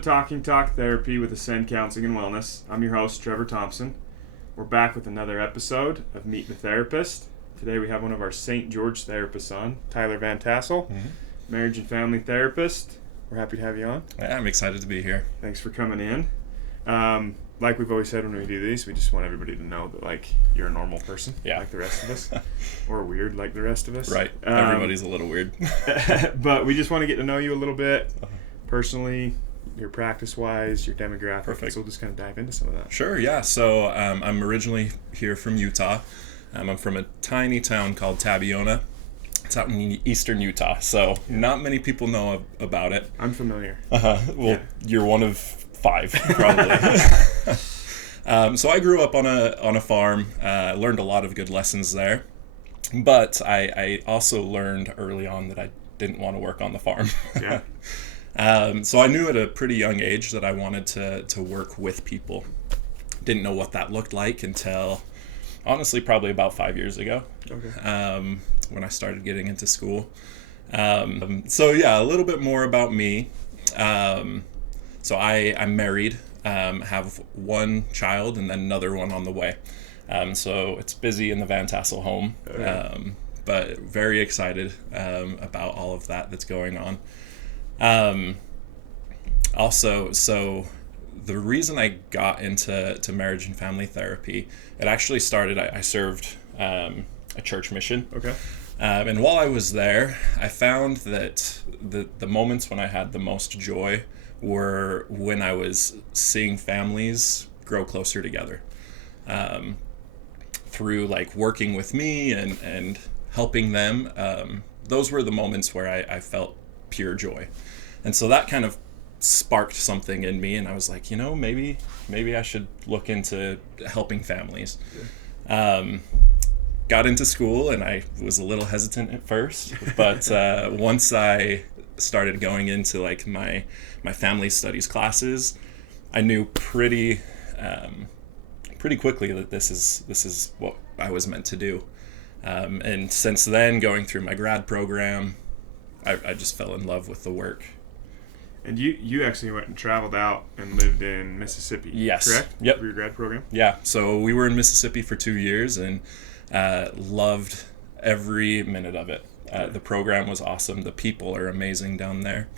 Talking Talk Therapy with Ascend Counseling and Wellness. I'm your host, Trevor Thompson. We're back with another episode of Meet the Therapist. Today we have one of our St. George therapists on, Tyler Van Tassel, marriage and family therapist. We're happy to have you on. Yeah, I'm excited to be here. Thanks for coming in. Like we've always said when we do these, we just want everybody to know that, like, you're a normal person, like the rest of us, or weird like the rest of us. Right. Everybody's a little weird. But we just want to get to know you a little bit, personally, your practice-wise, your demographic. Perfect. So we'll just kind of dive into some of that. Sure, yeah. So I'm originally here from Utah. I'm from a tiny town called Tabiona. It's out in eastern Utah, so not many people know about it. I'm familiar. You're one of 5, probably. So I grew up on a farm, learned a lot of good lessons there, but I also learned early on that I didn't want to work on the farm. So I knew at a pretty young age that I wanted to work with people. Didn't know what that looked like until, honestly, probably about 5 years ago, when I started getting into school. So yeah, a little bit more about me. So I'm married, have one child and then another one on the way. So it's busy in the Van Tassel home, but very excited about all of that's going on. Also, so the reason I got into marriage and family therapy, it actually started, I served a church mission. And while I was there, I found that the moments when I had the most joy were when I was seeing families grow closer together. Through like working with me and helping them, those were the moments where I felt pure joy. And so that kind of sparked something in me, and I was like, maybe I should look into helping families. Got into school, and I was a little hesitant at first, but once I started going into like my family studies classes, I knew pretty quickly that this is what I was meant to do. And since then, going through my grad program, I just fell in love with the work. And you actually went and traveled out and lived in Mississippi, correct? Yep. For your grad program? Yeah, so we were in Mississippi for 2 years and loved every minute of it. The program was awesome. The people are amazing down there.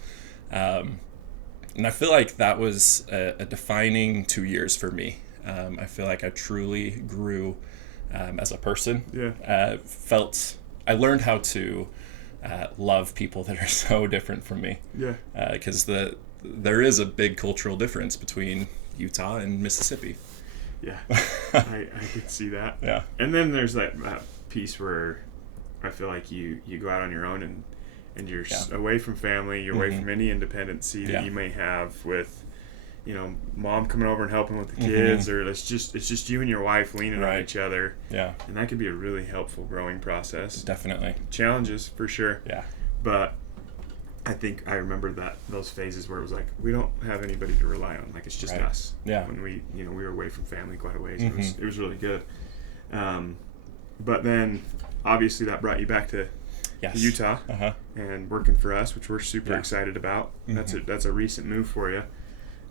And I feel like that was a defining 2 years for me. I feel like I truly grew as a person. I learned how to love people that are so different from me. Because there is a big cultural difference between Utah and Mississippi. I could see that. And then there's that piece where I feel like you go out on your own and you're away from family, you're away from any independency that you may have with, mom coming over and helping with the kids, or it's just you and your wife leaning on each other. And that could be a really helpful growing process. Definitely. Challenges for sure. But I think I remember those phases where it was like, we don't have anybody to rely on. Like, it's just us. When we were away from family quite a ways. It was really good. But then obviously that brought you back to Utah and working for us, which we're super excited about. That's a recent move for you.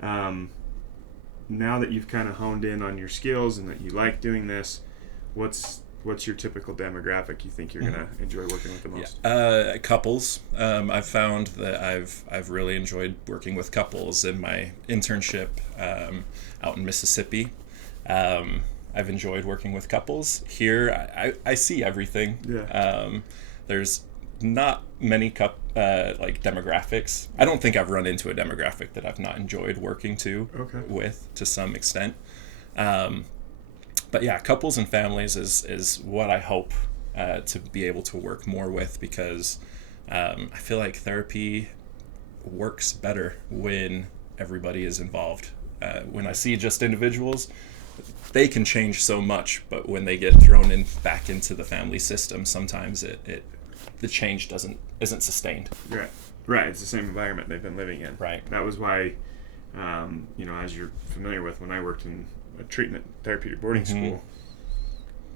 Now that you've kind of honed in on your skills and that you like doing this, what's your typical demographic you think you're gonna enjoy working with the most? Couples. I've found that I've really enjoyed working with couples in my internship out in Mississippi. I've enjoyed working with couples. Here, I see everything. There's not many demographics. I don't think I've run into a demographic that I've not enjoyed working with to some extent. But yeah, couples and families is what I hope to be able to work more with, because I feel like therapy works better when everybody is involved. When I see just individuals, they can change so much, but when they get thrown back into the family system, sometimes the change isn't sustained. Right. It's the same environment they've been living in. That was why, as you're familiar with, when I worked in a treatment therapeutic boarding school,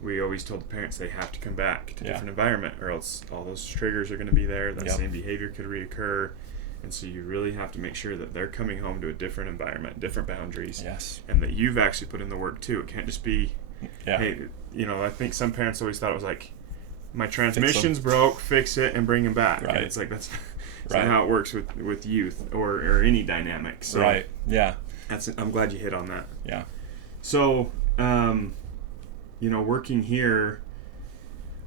we always told the parents they have to come back to a different environment, or else all those triggers are going to be there. That same behavior could reoccur. And so you really have to make sure that they're coming home to a different environment, different boundaries. Yes. And that you've actually put in the work too. It can't just be, hey, I think some parents always thought it was like, my transmission's broke, fix it and bring them back. Right. And it's like, that's not how it works with youth or any dynamic. So right. Yeah. I'm glad you hit on that. Yeah. So, working here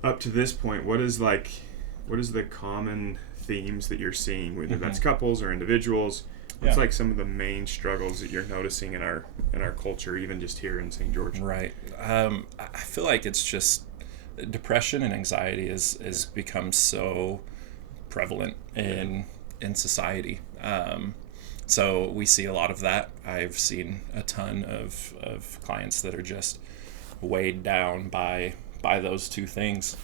up to this point, what is the common themes that you're seeing, whether that's couples or individuals? What's like some of the main struggles that you're noticing in our culture, even just here in St. George? Right. I feel like it's just depression and anxiety has become so prevalent in society. So we see a lot of that. I've seen a ton of clients that are just weighed down by those two things,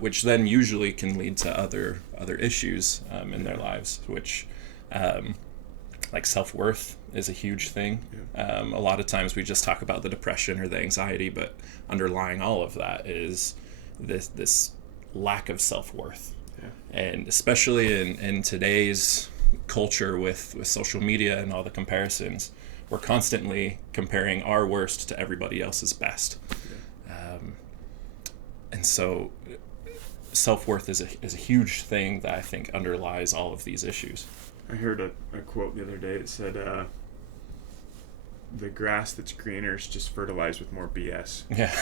which then usually can lead to other issues in their lives, which like self-worth is a huge thing. A lot of times we just talk about the depression or the anxiety, but underlying all of that is this lack of self-worth. And especially in today's culture with social media and all the comparisons, we're constantly comparing our worst to everybody else's best. And so self-worth is a huge thing that I think underlies all of these issues. I heard a quote the other day. It said, the grass that's greener is just fertilized with more BS. Yeah.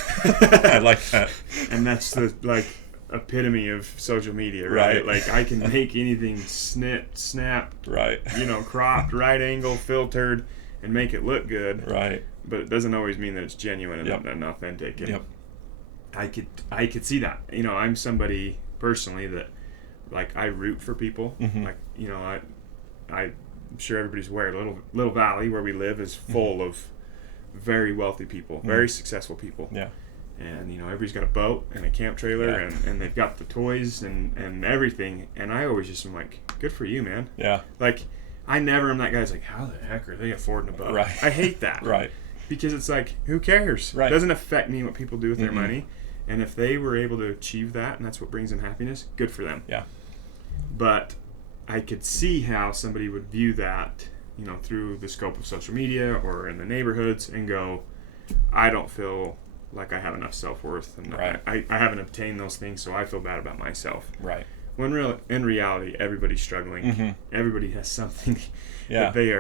I like that. And that's the epitome of social media, right? Like, I can make anything snipped, snapped, right, cropped, right angle, filtered, and make it look good, right? But it doesn't always mean that it's genuine and authentic. And I could see that. I'm somebody personally that, like, I root for people. Like, I'm sure everybody's aware. Little Valley where we live is full of very wealthy people, very successful people. Yeah. And everybody's got a boat and a camp trailer, and they've got the toys and everything. And I always just am like, good for you, man. Yeah. Like, I never am that guy who's like, how the heck are they affording a boat? Right. I hate that. Right. Because it's like, who cares? Right. It doesn't affect me what people do with their money. And if they were able to achieve that, and that's what brings them happiness, good for them. Yeah. But I could see how somebody would view that, through the scope of social media or in the neighborhoods and go, I don't feel like I have enough self-worth, and I haven't obtained those things, so I feel bad about myself. Right. When in reality, everybody's struggling. Everybody has something that they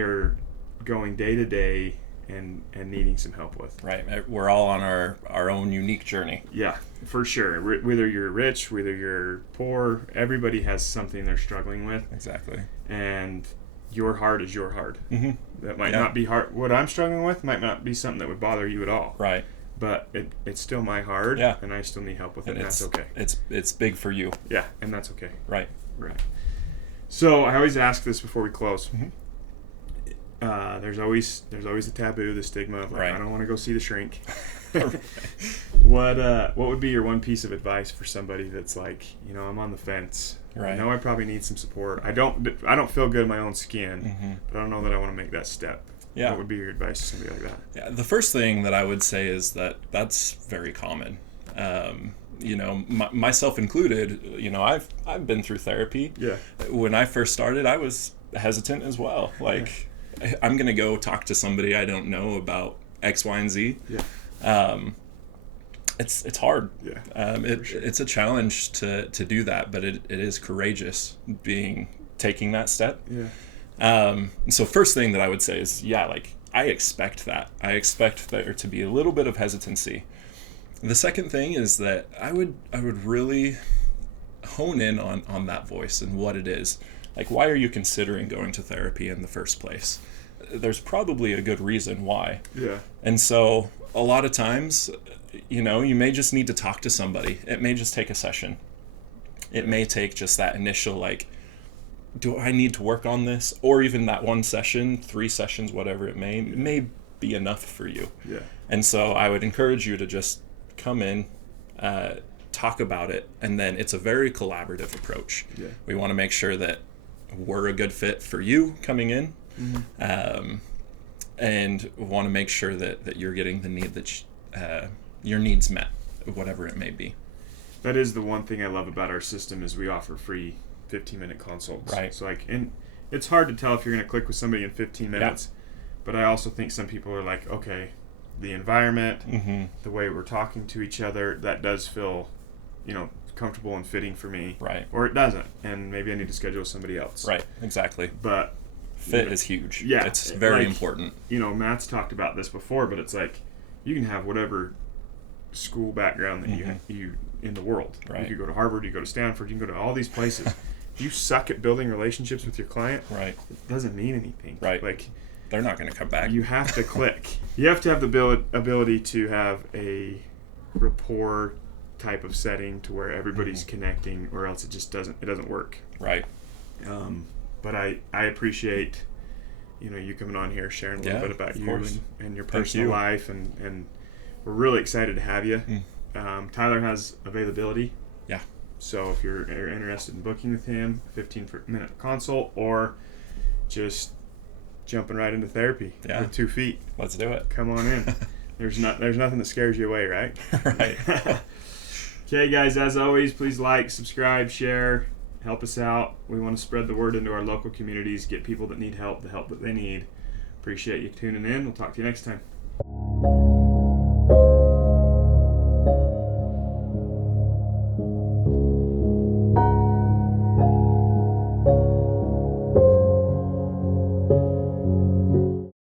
are going day to day and needing some help with. Right. We're all on our own unique journey. Yeah, for sure. Whether you're rich, whether you're poor, everybody has something they're struggling with. Exactly. And your heart is your heart. That might not be hard. What I'm struggling with might not be something that would bother you at all. Right. But it's still my heart, and I still need help with it, and that's okay. It's big for you. Yeah, and that's okay. Right. Right. So I always ask this before we close. There's always a taboo, the stigma of like, I don't want to go see the shrink. What would be your one piece of advice for somebody that's like, I'm on the fence. Right. I know I probably need some support. I don't feel good in my own skin, but I don't know that I want to make that step. Yeah. What would be your advice to somebody like that? Yeah, the first thing that I would say is that's very common. Myself included, I've been through therapy. Yeah. When I first started, I was hesitant as well. Like, I'm going to go talk to somebody I don't know about X, Y, and Z. Yeah. It's hard. Yeah. It's a challenge to do that, but it is courageous taking that step. Yeah. So first thing that I would say is, I expect that. I expect there to be a little bit of hesitancy. The second thing is that I would really hone in on that voice and what it is. Like, why are you considering going to therapy in the first place? There's probably a good reason why. Yeah. And so a lot of times, you may just need to talk to somebody. It may just take a session. It may take just that initial, do I need to work on this? Or even that one session, 3 sessions, whatever it may be enough for you. Yeah. And so I would encourage you to just come in, talk about it, and then it's a very collaborative approach. Yeah. We want to make sure that we're a good fit for you coming in, and want to make sure that you're getting the need that your needs met, whatever it may be. That is the one thing I love about our system is we offer free 15-minute consults. Right. So it's hard to tell if you're going to click with somebody in 15 minutes. Yeah. But I also think some people are like, okay, the environment, the way we're talking to each other, that does feel, comfortable and fitting for me. Right. Or it doesn't, and maybe I need to schedule somebody else. Right, exactly. But fit is huge. Yeah. It's very important. Matt's talked about this before, but it's like you can have whatever school background that you in the world. Right. You could go to Harvard, you go to Stanford, you can go to all these places. If you suck at building relationships with your client, right, it doesn't mean anything. Right. Like, they're not going to come back. You have to click. You have to have the ability to have a rapport type of setting to where everybody's connecting, or else it just doesn't work. Right. But I appreciate you coming on here, sharing a little bit about you and your personal life, and we're really excited to have you. Tyler has availability. Yeah. So if you're interested in booking with him, a 15-minute consult, or just jumping right into therapy with 2 feet. Let's do it. Come on in. There's nothing that scares you away, right? Right. Okay, guys, as always, please like, subscribe, share, help us out. We want to spread the word into our local communities, get people that need help the help that they need. Appreciate you tuning in. We'll talk to you next time.